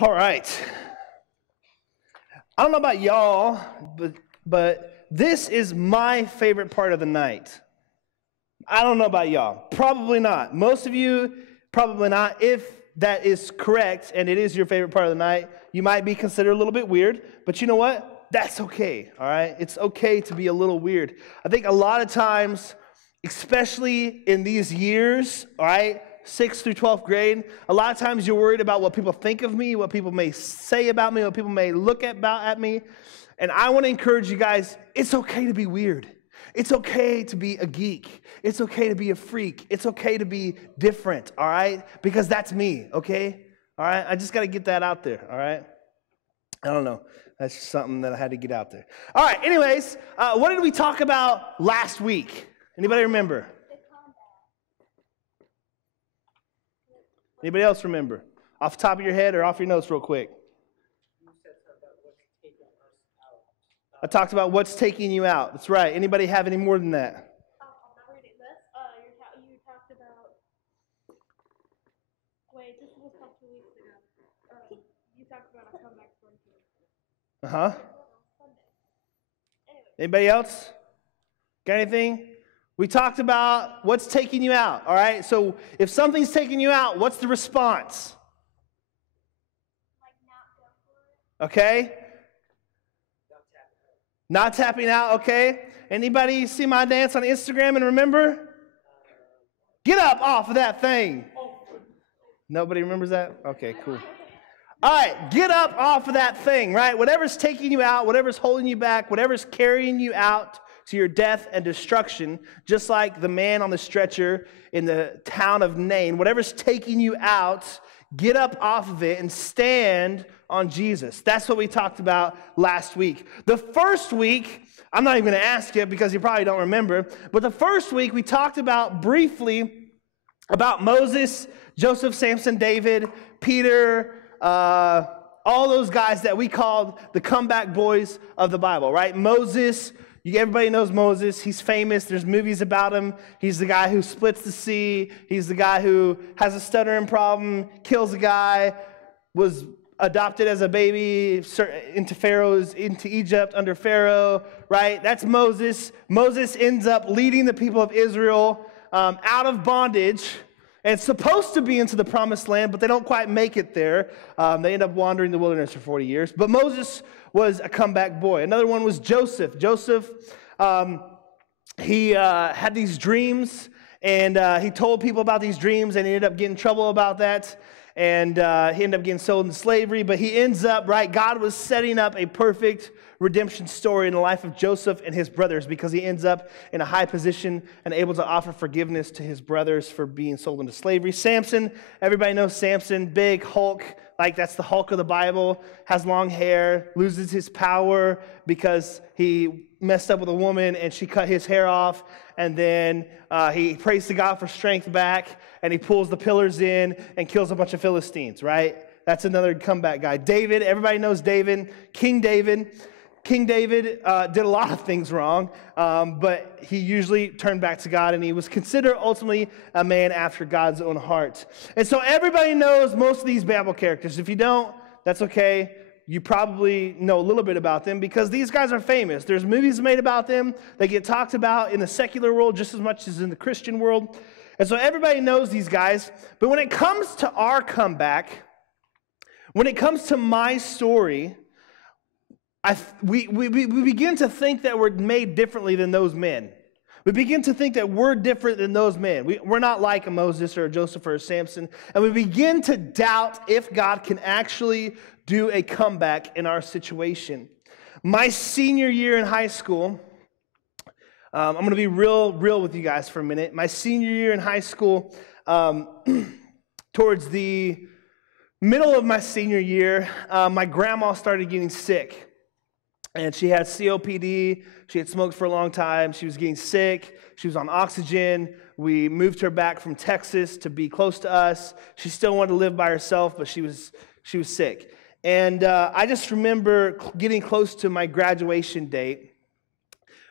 All right. I don't know about y'all, but this is my favorite part of the night. I don't know about y'all. Probably not. Most of you, probably not. If that is correct and it is your favorite part of the night, you might be considered a little bit weird. But you know what? That's okay, all right? It's okay to be a little weird. I think a lot of times, especially in these years, all right, 6th through 12th grade, a lot of times you're worried about what people think of me, what people may say about me, what people may look at me. And I want to encourage you guys, it's okay to be weird. It's okay to be a geek. It's okay to be a freak. It's okay to be different, all right? Because that's me, okay? All right? I just got to get that out there, all right? I don't know. That's just something that I had to get out there. All right, anyways, what did we talk about last week? Anybody remember? Anybody else remember? Off the top of your head or off your notes real quick? I talked about what's taking you out. That's right. Anybody have any more than that? I'm not reading this. You talked about... Wait, this was a couple weeks ago. You talked about a comeback story. Uh-huh. Anybody else? Got anything? We talked about what's taking you out, all right? So if something's taking you out, what's the response? Like not go for it. Okay? Not tapping out, okay? Anybody see my dance on Instagram and remember? Get up off of that thing. Nobody remembers that? Okay, cool. All right, get up off of that thing, right? Whatever's taking you out, whatever's holding you back, whatever's carrying you out to your death and destruction, just like the man on the stretcher in the town of Nain, whatever's taking you out, get up off of it and stand on Jesus. That's what we talked about last week. The first week, I'm not even going to ask you because you probably don't remember, but the first week we talked about briefly about Moses, Joseph, Samson, David, Peter, all those guys that we called the comeback boys of the Bible, right? Moses, everybody knows Moses. He's famous. There's movies about him. He's the guy who splits the sea. He's the guy who has a stuttering problem, kills a guy, was adopted as a baby into Egypt under Pharaoh, right? That's Moses. Moses ends up leading the people of Israel out of bondage and supposed to be into the promised land, but they don't quite make it there. They end up wandering the wilderness for 40 years. But Moses was a comeback boy. Another one was Joseph. Joseph, he had these dreams, and he told people about these dreams, and he ended up getting in trouble about that. And he ended up getting sold into slavery, but he ends up, right, God was setting up a perfect redemption story in the life of Joseph and his brothers because he ends up in a high position and able to offer forgiveness to his brothers for being sold into slavery. Samson, everybody knows Samson, big Hulk, like that's the Hulk of the Bible, has long hair, loses his power because he messed up with a woman and she cut his hair off, and then he prays to God for strength back, and he pulls the pillars in and kills a bunch of Philistines, right? That's another comeback guy. David, everybody knows David, King David. King David did a lot of things wrong, but he usually turned back to God, and he was considered ultimately a man after God's own heart. And so everybody knows most of these Bible characters. If you don't, that's okay. You probably know a little bit about them because these guys are famous. There's movies made about them. They get talked about in the secular world just as much as in the Christian world. And so everybody knows these guys. But when it comes to our comeback, when it comes to my story, we begin to think that we're made differently than those men. We begin to think that we're different than those men. We're not like a Moses or a Joseph or a Samson. And we begin to doubt if God can actually do a comeback in our situation. My senior year in high school, I'm going to be real with you guys for a minute. My senior year in high school, towards the middle of my senior year, my grandma started getting sick. And she had COPD. She had smoked for a long time. She was getting sick. She was on oxygen. We moved her back from Texas to be close to us. She still wanted to live by herself, but she was sick. And I just remember getting close to my graduation date.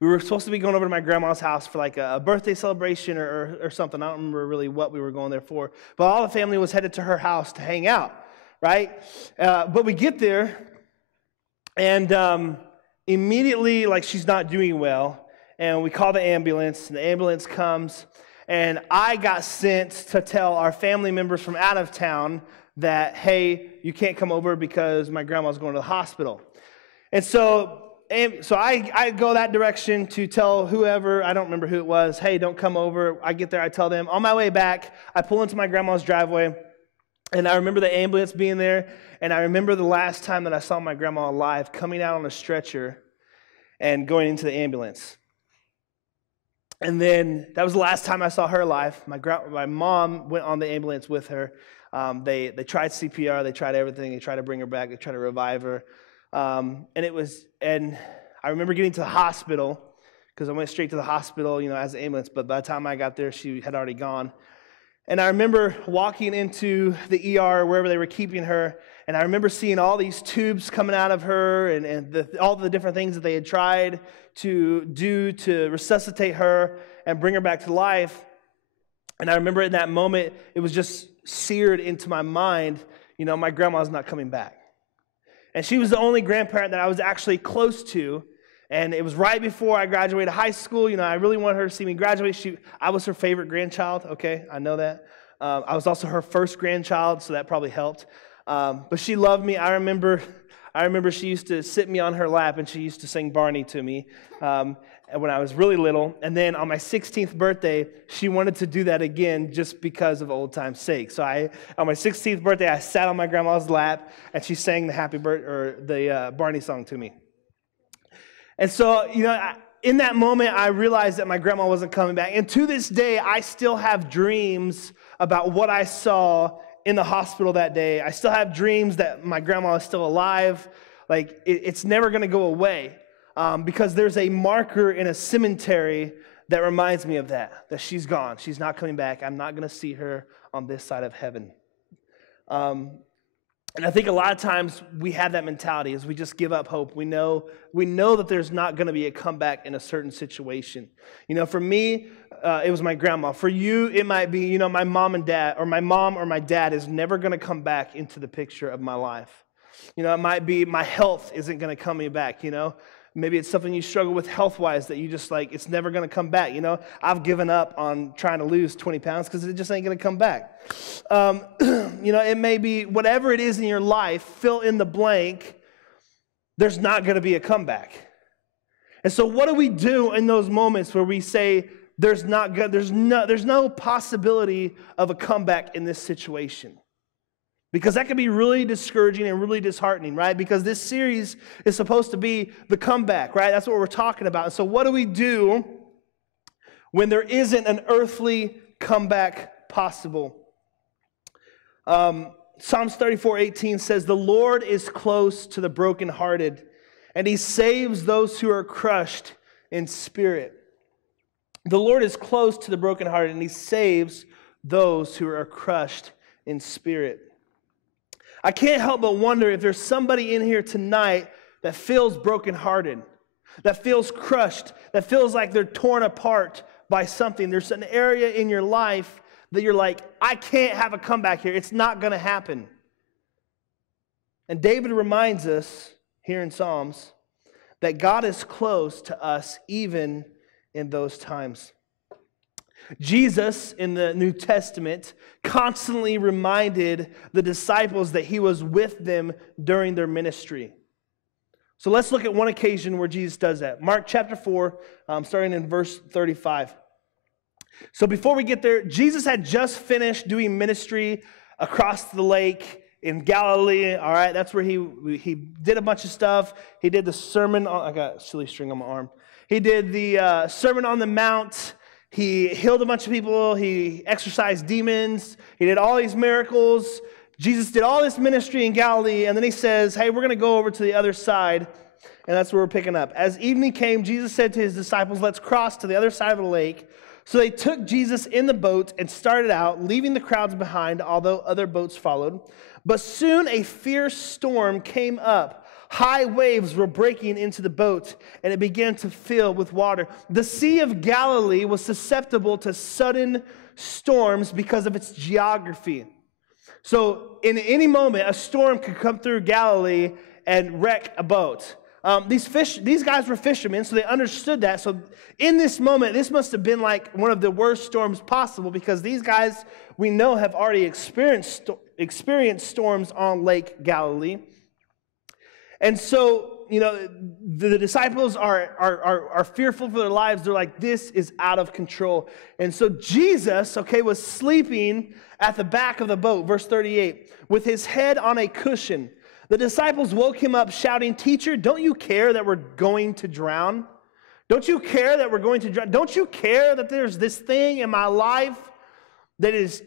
We were supposed to be going over to my grandma's house for like a birthday celebration or something. I don't remember really what we were going there for. But all the family was headed to her house to hang out. right? But we get there, and immediately, like, she's not doing well, and we call the ambulance, and the ambulance comes, and I got sent to tell our family members from out of town that, hey, you can't come over because my grandma's going to the hospital. And so I go that direction to tell whoever, I don't remember who it was, hey, don't come over. I get there, I tell them. On my way back, I pull into my grandma's driveway, and I remember the ambulance being there, and I remember the last time that I saw my grandma alive, coming out on a stretcher and going into the ambulance. And then that was the last time I saw her alive. My mom went on the ambulance with her. They tried CPR, they tried everything, they tried to bring her back, they tried to revive her. And I remember getting to the hospital, because I went straight to the hospital, as an ambulance, but by the time I got there, she had already gone. And I remember walking into the ER, wherever they were keeping her, and I remember seeing all these tubes coming out of her, and all the different things that they had tried to do to resuscitate her and bring her back to life. And I remember in that moment, it was just seared into my mind, my grandma's not coming back. And she was the only grandparent that I was actually close to. And it was right before I graduated high school. I really wanted her to see me graduate. I was her favorite grandchild, okay? I know that. I was also her first grandchild, so that probably helped. But she loved me. I remember she used to sit me on her lap, and she used to sing Barney to me when I was really little. And then on my 16th birthday, she wanted to do that again just because of old time's sake. So on my 16th birthday, I sat on my grandma's lap, and she sang the Barney song to me. And so, in that moment, I realized that my grandma wasn't coming back. And to this day, I still have dreams about what I saw in the hospital that day. I still have dreams that my grandma is still alive. Like, it's never going to go away. Because there's a marker in a cemetery that reminds me of that she's gone. She's not coming back. I'm not going to see her on this side of heaven. And I think a lot of times we have that mentality as we just give up hope. We know that there's not going to be a comeback in a certain situation. For me, it was my grandma. For you, it might be, my mom and dad, or my mom or my dad is never going to come back into the picture of my life. It might be my health isn't going to come back, Maybe it's something you struggle with health-wise that you just it's never going to come back. I've given up on trying to lose 20 pounds because it just ain't going to come back. It may be whatever it is in your life, fill in the blank, there's not going to be a comeback. And so what do we do in those moments where we say there's no possibility of a comeback in this situation? Because that can be really discouraging and really disheartening, right? Because this series is supposed to be the comeback, right? That's what we're talking about. And so what do we do when there isn't an earthly comeback possible? Psalms 34:18 says, "The Lord is close to the brokenhearted, and he saves those who are crushed in spirit." The Lord is close to the brokenhearted, and he saves those who are crushed in spirit. I can't help but wonder if there's somebody in here tonight that feels brokenhearted, that feels crushed, that feels like they're torn apart by something. There's an area in your life that you're like, I can't have a comeback here. It's not going to happen. And David reminds us here in Psalms that God is close to us even in those times. Jesus, in the New Testament, constantly reminded the disciples that he was with them during their ministry. So let's look at one occasion where Jesus does that. Mark chapter 4, starting in verse 35. So before we get there, Jesus had just finished doing ministry across the lake in Galilee. All right, that's where he did a bunch of stuff. He did the sermon on, I got a silly string on my arm. He did the Sermon on the Mount. He healed a bunch of people. He exorcised demons. He did all these miracles. Jesus did all this ministry in Galilee, and then he says, hey, we're going to go over to the other side, and that's where we're picking up. As evening came, Jesus said to his disciples, let's cross to the other side of the lake. So they took Jesus in the boat and started out, leaving the crowds behind, although other boats followed. But soon a fierce storm came up. High waves were breaking into the boat, and it began to fill with water. The Sea of Galilee was susceptible to sudden storms because of its geography. So in any moment, a storm could come through Galilee and wreck a boat. These guys were fishermen, so they understood that. So in this moment, this must have been like one of the worst storms possible, because these guys, we know, have already experienced storms on Lake Galilee. And so, the disciples are fearful for their lives. They're like, this is out of control. And so Jesus, was sleeping at the back of the boat, verse 38, with his head on a cushion. The disciples woke him up shouting, "Teacher, don't you care that we're going to drown? Don't you care that we're going to drown? Don't you care that there's this thing in my life that is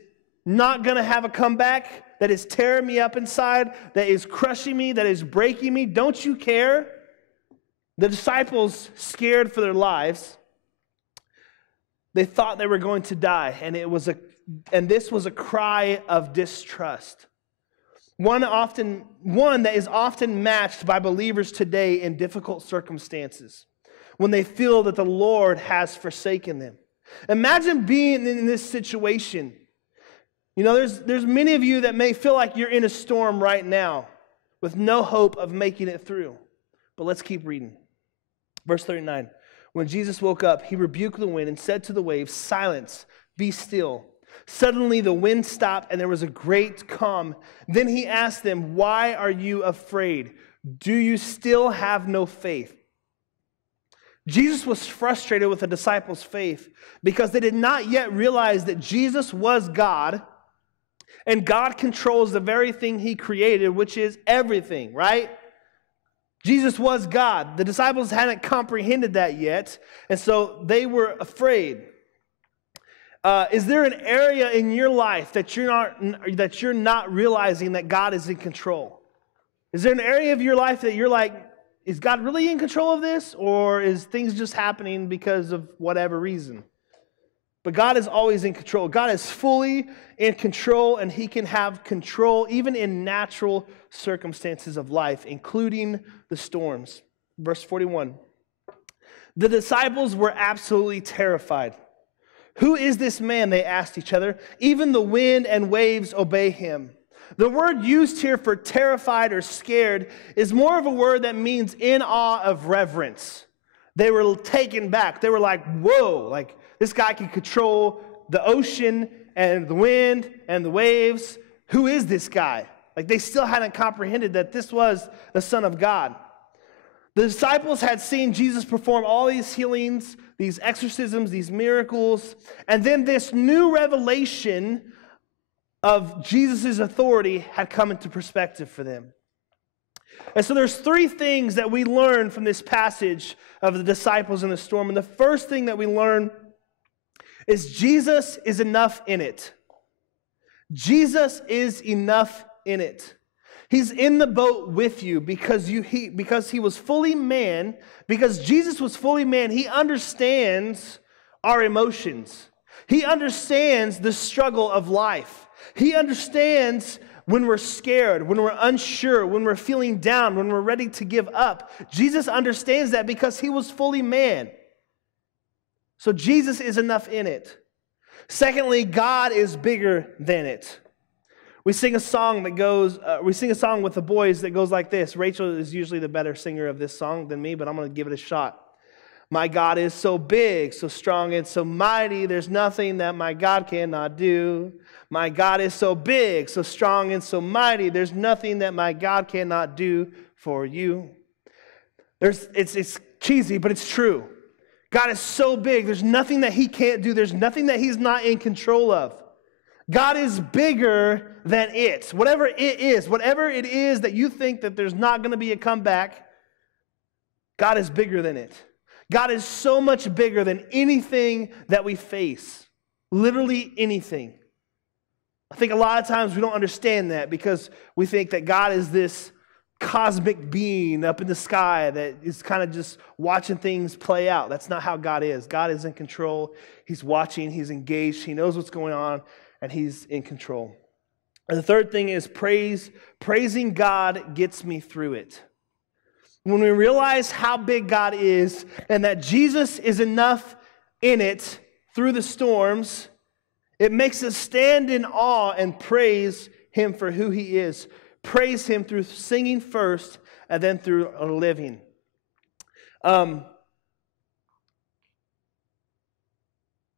not going to have a comeback, that is tearing me up inside, that is crushing me, that is breaking me? Don't you care?" The disciples, scared for their lives, they thought they were going to die, and this was a cry of distrust. One that is often matched by believers today in difficult circumstances, when they feel that the Lord has forsaken them. Imagine being in this situation. There's many of you that may feel like you're in a storm right now with no hope of making it through. But let's keep reading. Verse 39, when Jesus woke up, he rebuked the wind and said to the waves, "Silence, be still." Suddenly the wind stopped and there was a great calm. Then he asked them, "Why are you afraid? Do you still have no faith?" Jesus was frustrated with the disciples' faith because they did not yet realize that Jesus was God, and God controls the very thing he created, which is everything, right? Jesus was God. The disciples hadn't comprehended that yet, and so they were afraid. Is there an area in your life that you're not realizing that God is in control? Is there an area of your life that you're like, is God really in control of this, or is things just happening because of whatever reason? But God is always in control. God is fully in control, and he can have control even in natural circumstances of life, including the storms. Verse 41. The disciples were absolutely terrified. "Who is this man?" they asked each other. "Even the wind and waves obey him." The word used here for terrified or scared is more of a word that means in awe of reverence. They were taken back. They were like, whoa, like this guy can control the ocean and the wind and the waves. Who is this guy? Like they still hadn't comprehended that this was the Son of God. The disciples had seen Jesus perform all these healings, these exorcisms, these miracles, and then this new revelation of Jesus' authority had come into perspective for them. And so there's three things that we learn from this passage of the disciples in the storm. And the first thing that we learn is Jesus is enough in it. Jesus is enough in it. He's in the boat with you because he was fully man, because Jesus was fully man. He understands our emotions. He understands the struggle of life. He understands when we're scared, when we're unsure, when we're feeling down, when we're ready to give up. Jesus understands that because he was fully man. So Jesus is enough in it. Secondly, God is bigger than it. We sing a song with the boys that goes like this. Rachel is usually the better singer of this song than me, but I'm going to give it a shot. My God is so big, so strong, and so mighty. There's nothing that my God cannot do. My God is so big, so strong, and so mighty. There's nothing that my God cannot do for you. It's cheesy, but it's true. God is so big. There's nothing that he can't do. There's nothing that he's not in control of. God is bigger than it. Whatever it is that you think that there's not going to be a comeback, God is bigger than it. God is so much bigger than anything that we face. Literally anything. I think a lot of times we don't understand that because we think that God is this cosmic being up in the sky that is kind of just watching things play out. That's not how God is. God is in control. He's watching. He's engaged. He knows what's going on, and he's in control. And the third thing is praising God gets me through it. When we realize how big God is and that Jesus is enough in it through the storms, it makes us stand in awe and praise him for who he is. Praise him through singing first and then through living.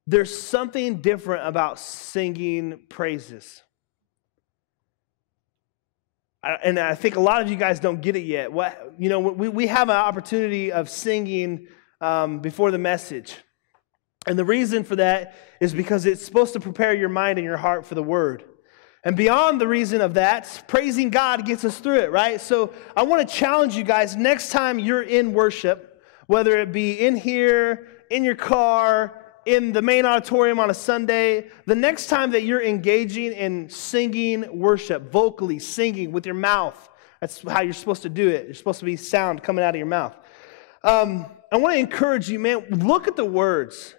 There's something different about singing praises. And I think a lot of you guys don't get it yet. We have an opportunity of singing before the message. And the reason for that is because it's supposed to prepare your mind and your heart for the word. And beyond the reason of that, praising God gets us through it, right? So I want to challenge you guys, next time you're in worship, whether it be in here, in your car, in the main auditorium on a Sunday, the next time that you're engaging in singing worship, vocally singing with your mouth, that's how you're supposed to do it. You're supposed to be sound coming out of your mouth. I want to encourage you, man, look at the words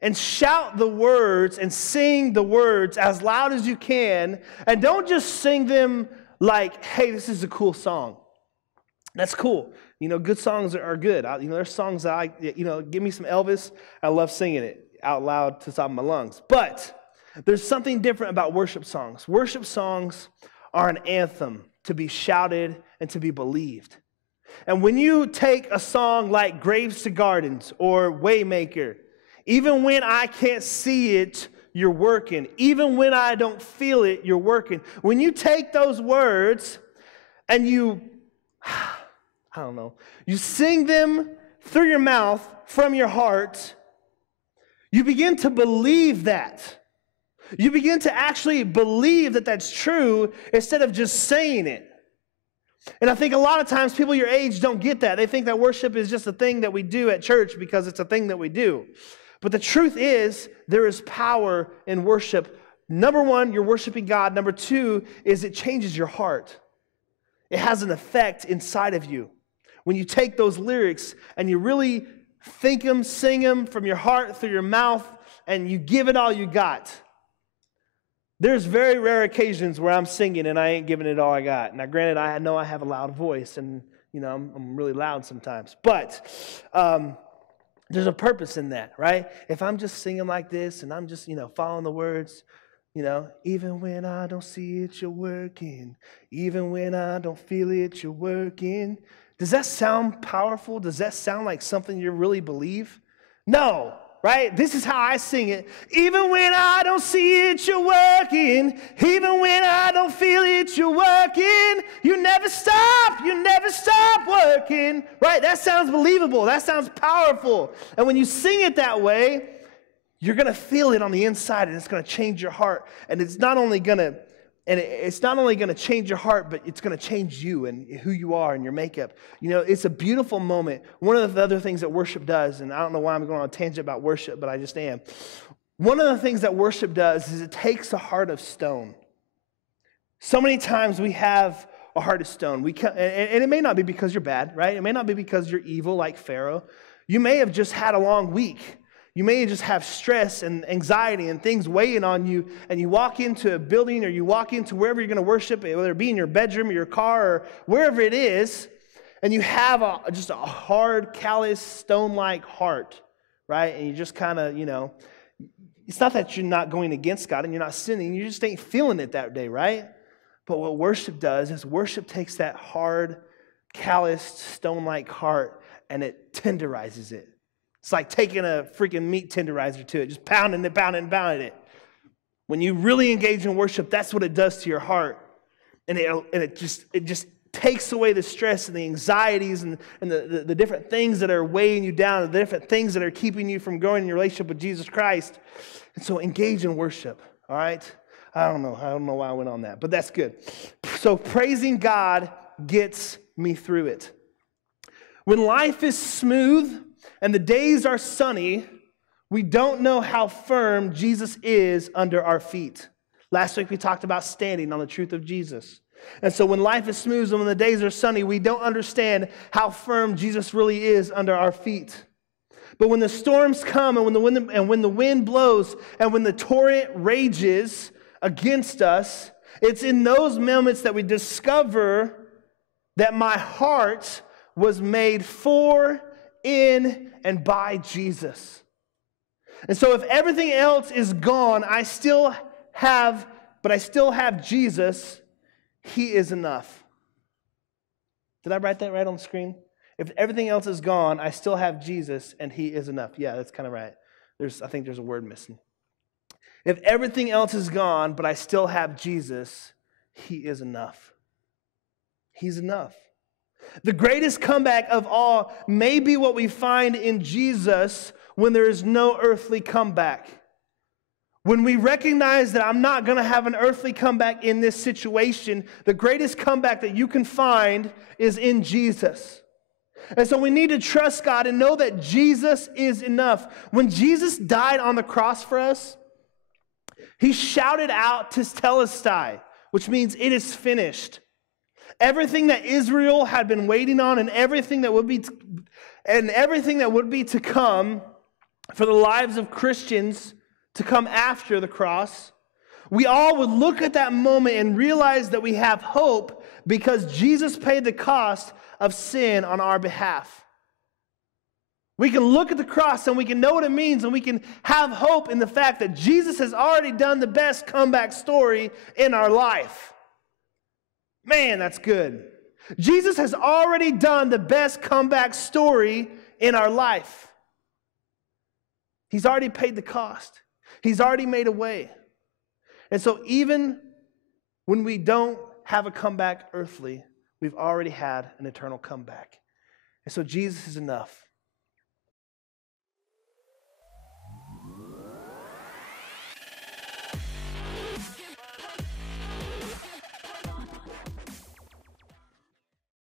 and shout the words and sing the words as loud as you can. And don't just sing them like, hey, this is a cool song. That's cool. Good songs are good. There's songs that give me some Elvis. I love singing it out loud to the top of my lungs. But there's something different about worship songs. Worship songs are an anthem to be shouted and to be believed. And when you take a song like Graves to Gardens or Waymaker, even when I can't see it, you're working. Even when I don't feel it, you're working. When you take those words and you sing them through your mouth, from your heart, you begin to believe that. You begin to actually believe that that's true instead of just saying it. And I think a lot of times people your age don't get that. They think that worship is just a thing that we do at church because it's a thing that we do. But the truth is, there is power in worship. Number one, you're worshiping God. Number two is it changes your heart. It has an effect inside of you. When you take those lyrics and you really think them, sing them from your heart through your mouth, and you give it all you got. There's very rare occasions where I'm singing and I ain't giving it all I got. Now, granted, I know I have a loud voice, and I'm really loud sometimes. But there's a purpose in that, right? If I'm just singing like this and I'm just, following the words, even when I don't see it, you're working. Even when I don't feel it, you're working. Does that sound powerful? Does that sound like something you really believe? No, right? This is how I sing it. Even when I don't see it, you're working. Even when I don't feel it, you're working. You never stop working. Right? That sounds believable. That sounds powerful. And when you sing it that way, you're going to feel it on the inside, and it's going to change your heart. And it's not only going to change your heart, but it's going to change you and who you are and your makeup. It's a beautiful moment. One of the other things that worship does, and I don't know why I'm going on a tangent about worship, but I just am. One of the things that worship does is it takes a heart of stone. So many times we have a heart of stone. And it may not be because you're bad, right? It may not be because you're evil like Pharaoh. You may have just had a long week. You may just have stress and anxiety and things weighing on you, and you walk into a building or you walk into wherever you're going to worship, whether it be in your bedroom or your car or wherever it is, and you have just a hard, callous, stone-like heart, right? And you just kind of, it's not that you're not going against God and you're not sinning, you just ain't feeling it that day, right? But what worship does is worship takes that hard, calloused, stone-like heart and it tenderizes it. It's like taking a freaking meat tenderizer to it, just pounding it. When you really engage in worship, that's what it does to your heart. And it just takes away the stress and the anxieties and the different things that are weighing you down, and the different things that are keeping you from growing in your relationship with Jesus Christ. And so engage in worship, all right? I don't know why I went on that, but that's good. So praising God gets me through it. When life is smooth and the days are sunny, we don't know how firm Jesus is under our feet. Last week we talked about standing on the truth of Jesus. And so when life is smooth and when the days are sunny, we don't understand how firm Jesus really is under our feet. But when the storms come and when the wind blows and when the torrent rages against us, it's in those moments that we discover that my heart was made for, in, and by Jesus. And so if everything else is gone, I still have but I still have Jesus, he is enough. Did I write that right on the screen? If everything else is gone, I still have Jesus, and he is enough. Yeah, that's kind of right. I think there's a word missing. If everything else is gone, but I still have Jesus, he is enough. He's enough. The greatest comeback of all may be what we find in Jesus when there is no earthly comeback. When we recognize that I'm not going to have an earthly comeback in this situation, the greatest comeback that you can find is in Jesus. And so we need to trust God and know that Jesus is enough. When Jesus died on the cross for us, he shouted out Tetelestai, which means it is finished. Everything that Israel had been waiting on and everything that would be to come for the lives of Christians to come after the cross, we all would look at that moment and realize that we have hope because Jesus paid the cost of sin on our behalf. We can look at the cross and we can know what it means, and we can have hope in the fact that Jesus has already done the best comeback story in our life. Man, that's good. Jesus has already done the best comeback story in our life. He's already paid the cost. He's already made a way. And so even when we don't have a comeback earthly, we've already had an eternal comeback. And so Jesus is enough.